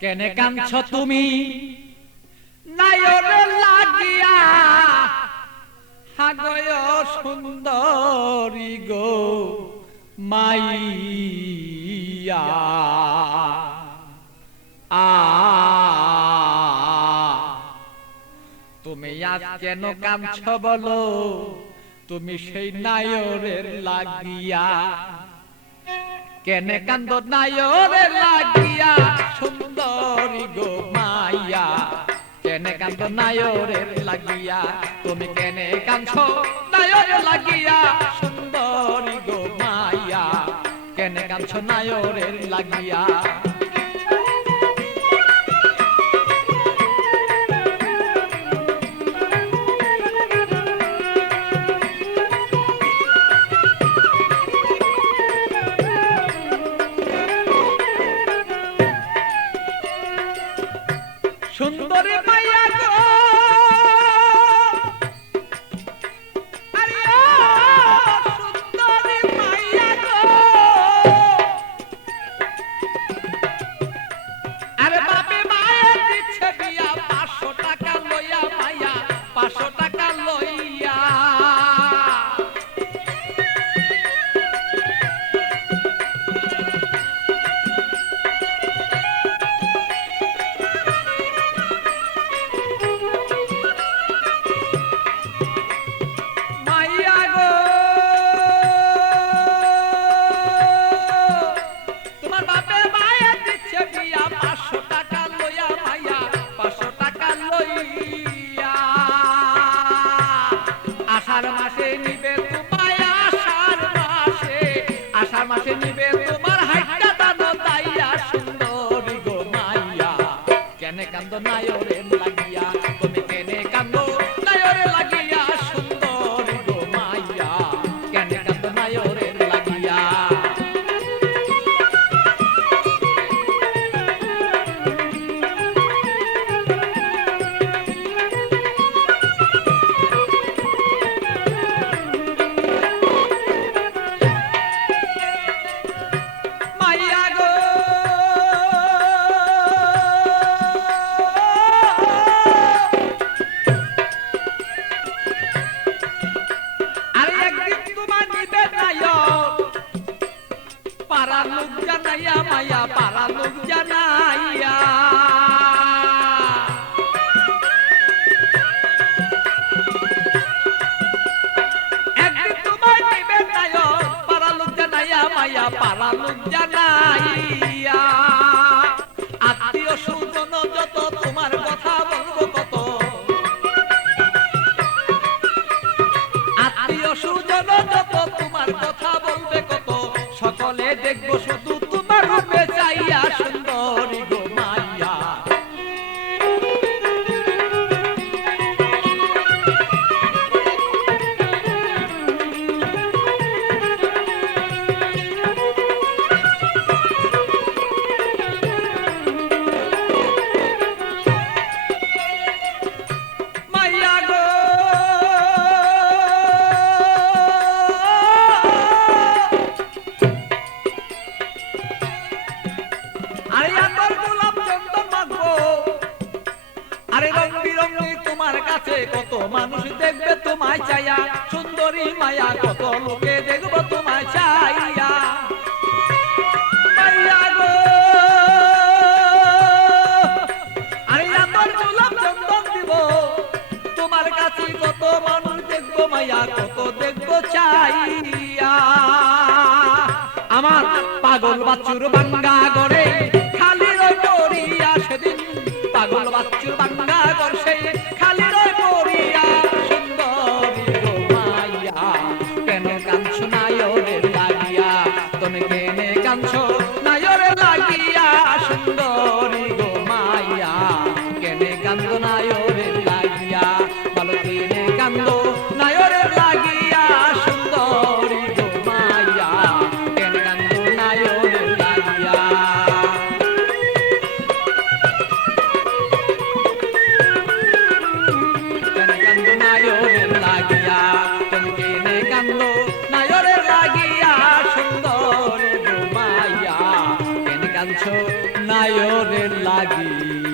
কেনে কাঁদছ তুমি? নায়রে লাগিয়া হাগয় সুন্দরী গো মাইয়া। আ তুমি আজ কেন কাঁদছ বলো? তুমি সেই নায়রের লাগিয়া। কেনে কান্দ নায়রে লাগিয়া? সুন্দরী গো মাইয়া। কেনে কান্দ নায়রে লাগিয়া, তুমি কেনে কান্দ নায়রে লাগিয়া? সুন্দরী গো মাইয়া, কেনে কান্দ নায়রে লাগিয়া? সুন্দরী almacenes পাড়া লোক জানাইয়া মাইয়া পাড়া লোক জানাইয়া। একদিন তোমায় নেবে নায়ক পাড়া লোক জানাইয়া মাইয়া পাড়া লোক জানাইয়া। কাছে কত মানুষ দেখবে তোমায় চাইয়া সুন্দরী মায়া, কত লোকে দেখব তোমায় চাইয়া। আমার পাগল বাচ্চুর বাঙ্গা গড়ে খালি রই পড়িয়া সেদিন। পাগল বাচ্চুর বাঙ্গা খালি রই তুমি কাঞ্চ নায়রে লাগিয়া সুন্দরী। নায়রের কাঁদছ জেনায়রে লাগি।